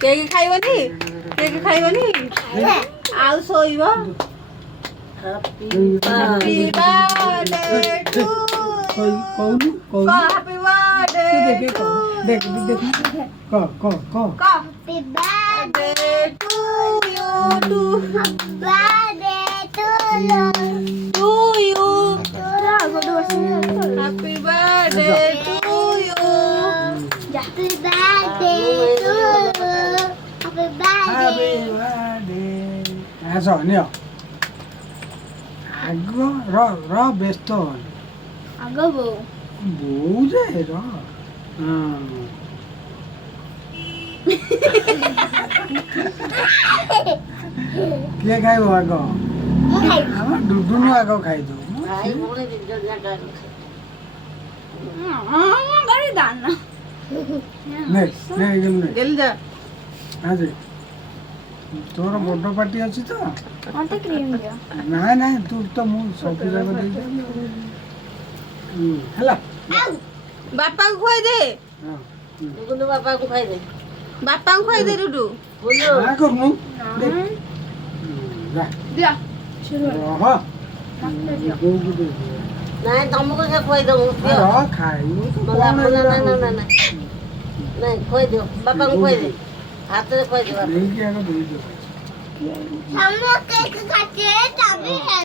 cake ଖାଇବନି cake ଖାଇବନି ଆଉ ଶୋଇବ ହାପି ବାର୍ଥଡେ ଟୁ କହୁନୁ ହାପି ବାର୍ଥଡେ देख happy birthday to you to you happy birthday to you happy birthday ऐसा नहीं आगो र र व्यस्त ଆଗ ବୋଉ बोउ जे र किए खाइबो आग हम दुदुनु आग खाइदो ଗାଡ଼ି ଦାନ ने ने ଗେଲ ଯା आज तोर बड़ पार्टी अछि तो ମତେ କ୍ରିମ ଦିଅ ना ना तू तो मु सब जगह दे हला ବାପାଙ୍କୁ ଖୁଆଇ ଦେ हां गुल्लू पापा को खाई दे ବାପାଙ୍କୁ ଖୁଆଇ ଦେ ଡୁଡୁ गुल्लू ना करनु जा ଦିଅ रह बोउ दे नहीं तुमको क्या खोई दो रह खाइबो तो ना कोन ना ना ना ना नहीं खोई दो पापा को खोई दे हाथ से खोई दो नहीं किया को दे दो हम लोग केक खाते हैं तभी है